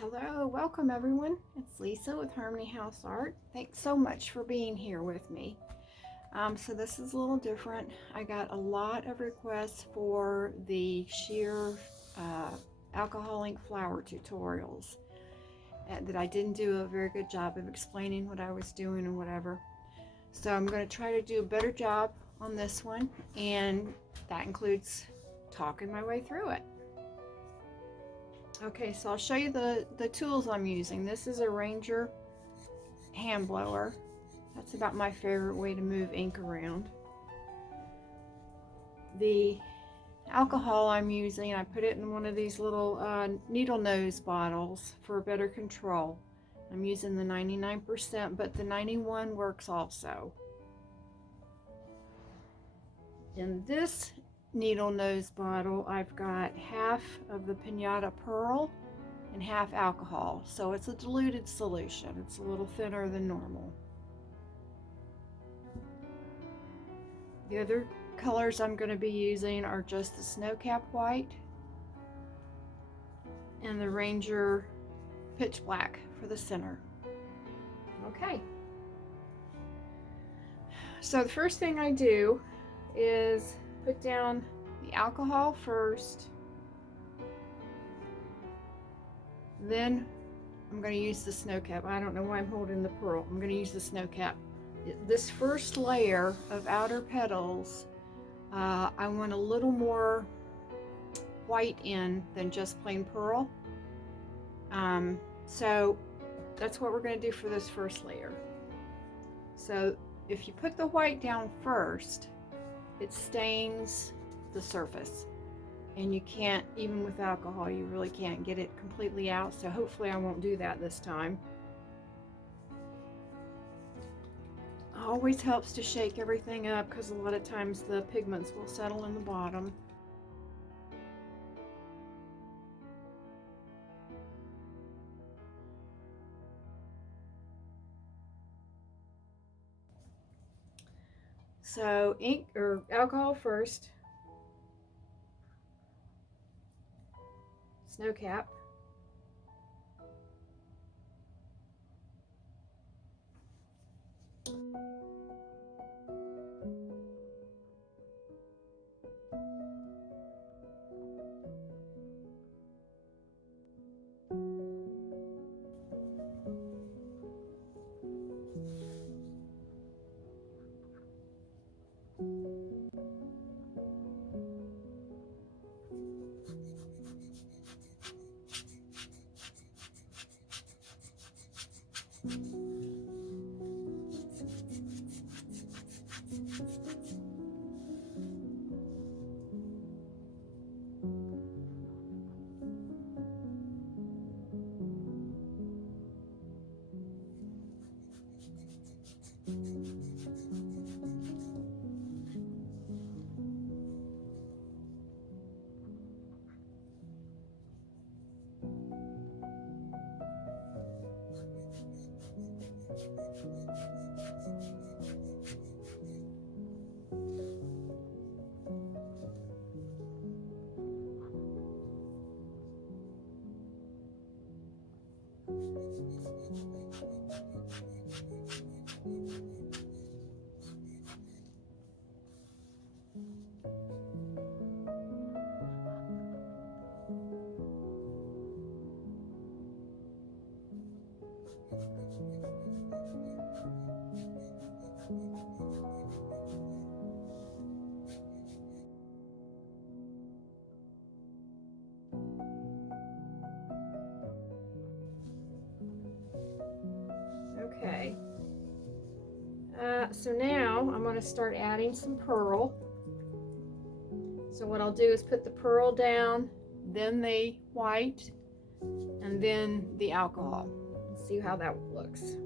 Hello, welcome everyone. It's Lisa with Harmony House Art. Thanks so much for being here with me. So this is a little different. I got a lot of requests for the sheer alcohol ink flower tutorials that I didn't do a very good job of explaining what I was doing and whatever. So I'm going to try to do a better job on this one, and that includes talking my way through it. Okay, so I'll show you the tools I'm using. This is a Ranger hand blower. That's about my favorite way to move ink around. The alcohol I'm using, I put it in one of these little needle nose bottles for better control. I'm using the 99%, but the 91 works also. In this needle nose bottle, I've got half of the Pinata Pearl and half alcohol, so it's a diluted solution. It's a little thinner than normal. The other colors I'm going to be using are just the Snowcap White and the Ranger Pitch Black for the center. Okay, so the first thing I do is put down the alcohol first, then I'm going to use the snow cap. I don't know why I'm holding the pearl. I'm going to use the snow cap. This first layer of outer petals, I want a little more white in than just plain pearl. So that's what we're going to do for this first layer. So if you put the white down first, it stains the surface, and you can't, even with alcohol, you really can't get it completely out. So hopefully I won't do that this time. Always helps to shake everything up, because a lot of times the pigments will settle in the bottom. So ink or alcohol first, snow cap, okay. So now I'm going to start adding some pearl. So what I'll do is put the pearl down, then the white, and then the alcohol. Let's see how that looks.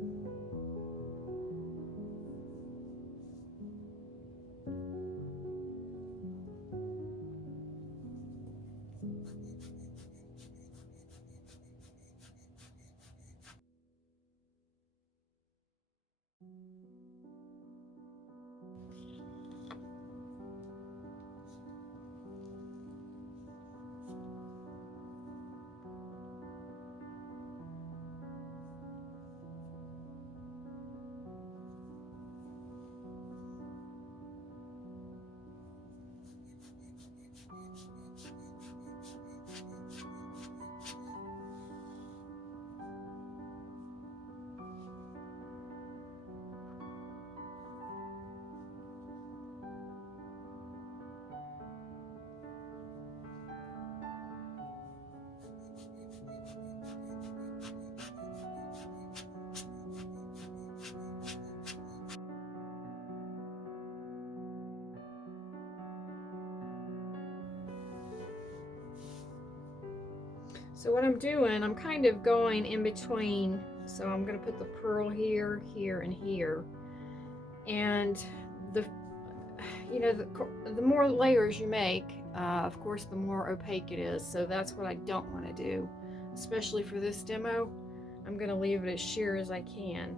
So what I'm doing, I'm kind of going in between. So I'm going to put the pearl here, here, and here. And the more layers you make, of course, the more opaque it is. So that's what I don't want to do, especially for this demo. I'm going to leave it as sheer as I can.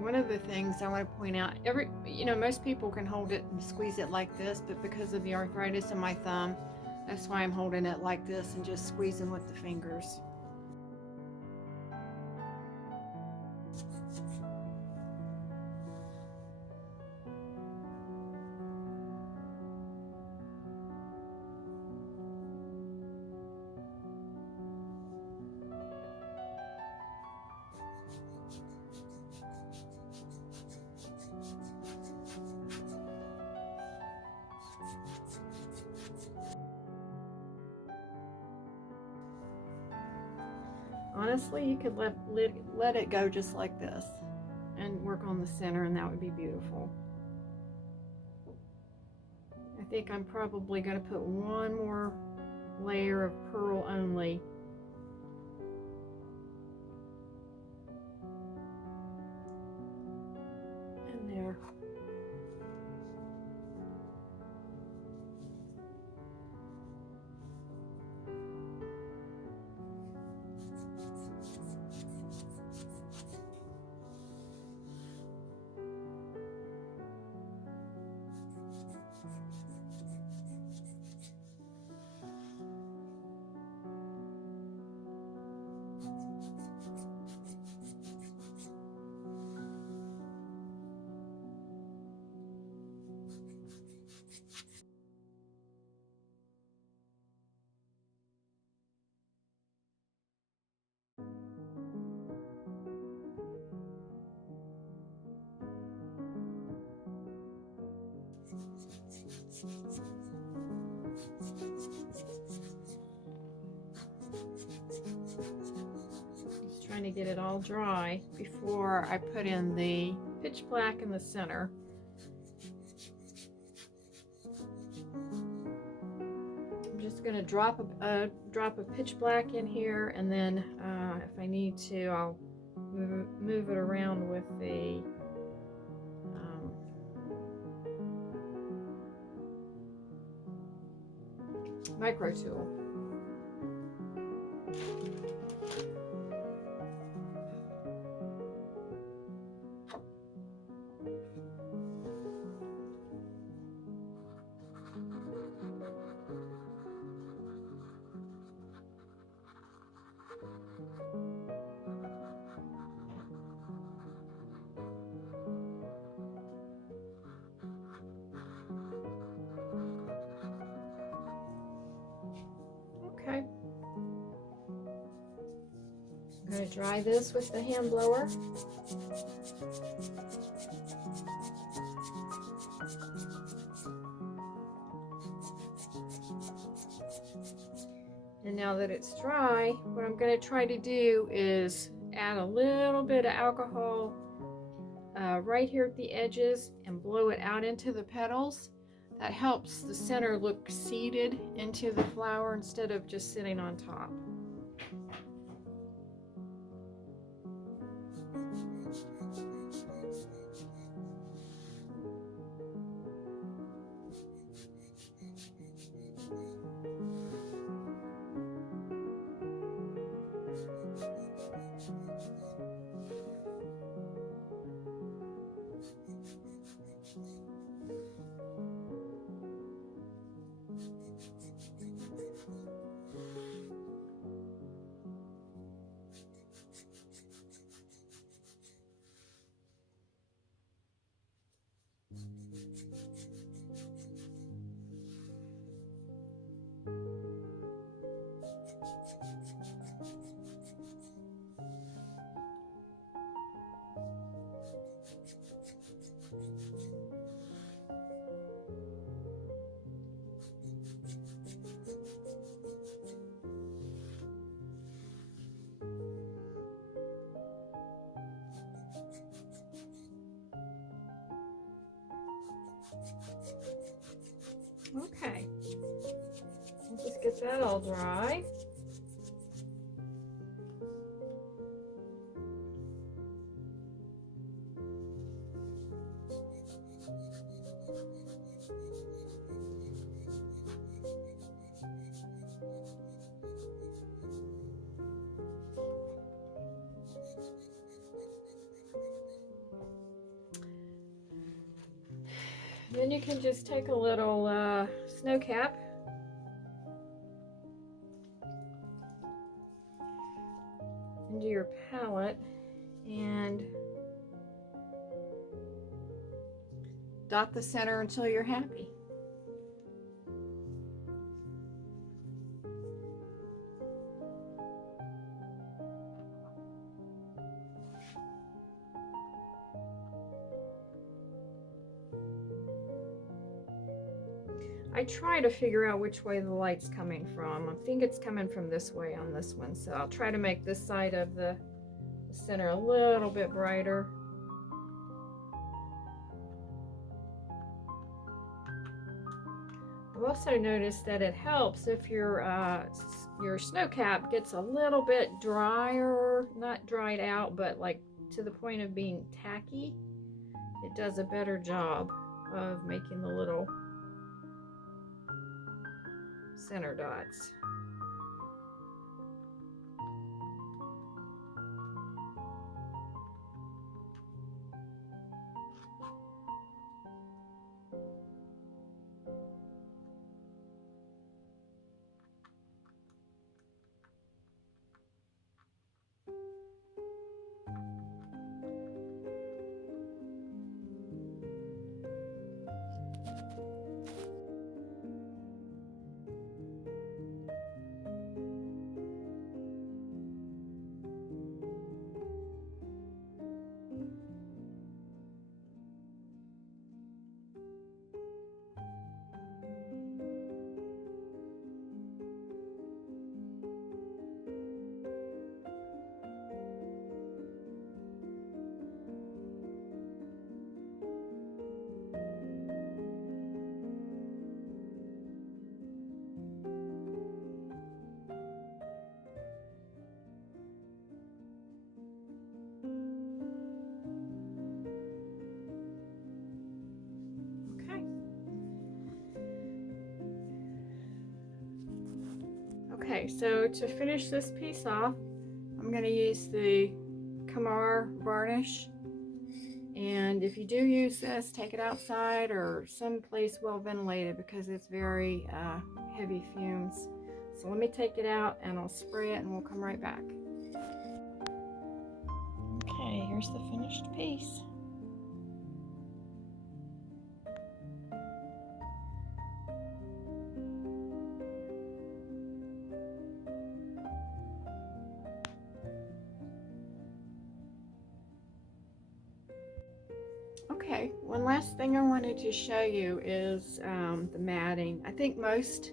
One of the things I want to point out, most people can hold it and squeeze it like this, but because of the arthritis in my thumb, that's why I'm holding it like this and just squeezing with the fingers. Honestly, you could let it go just like this and work on the center, and that would be beautiful. I think I'm probably going to put one more layer of pearl only. And there. Just trying to get it all dry before I put in the pitch black in the center. I'm just going to drop a pitch black in here, and then if I need to, I'll move it around with the micro tool. Okay. I'm going to dry this with the hand blower. And now that it's dry, what I'm going to try to do is add a little bit of alcohol right here at the edges and blow it out into the petals. That helps the center look seated into the flower instead of just sitting on top. Okay, we'll just get that all dry. Then you can just take a little snow cap into your palette and dot the center until you're happy. I try to figure out which way the light's coming from. I think it's coming from this way on this one, so I'll try to make this side of the center a little bit brighter. I've also noticed that it helps if your snow cap gets a little bit drier, not dried out, but like to the point of being tacky. It does a better job of making the little center dots. Okay, so to finish this piece off, I'm going to use the Knouff varnish. And if you do use this, take it outside or someplace well ventilated because it's very heavy fumes. So let me take it out and I'll spray it and we'll come right back. Okay, here's the finished piece. Okay, one last thing I wanted to show you is the matting. I think most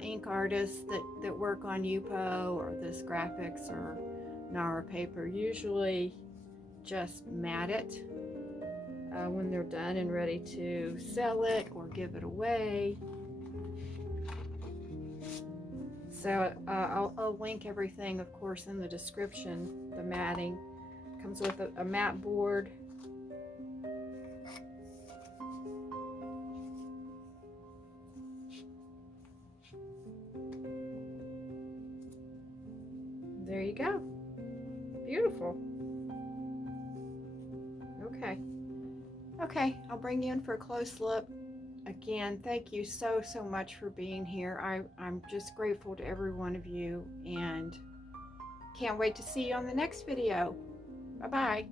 ink artists that work on Yupo or this graphics or Nara paper usually just mat it when they're done and ready to sell it or give it away. So I'll link everything, of course, in the description. The matting comes with a mat board. There you go. Beautiful. Okay, I'll bring you in for a close look. Again, thank you so much for being here. I'm just grateful to every one of you and can't wait to see you on the next video. Bye-bye.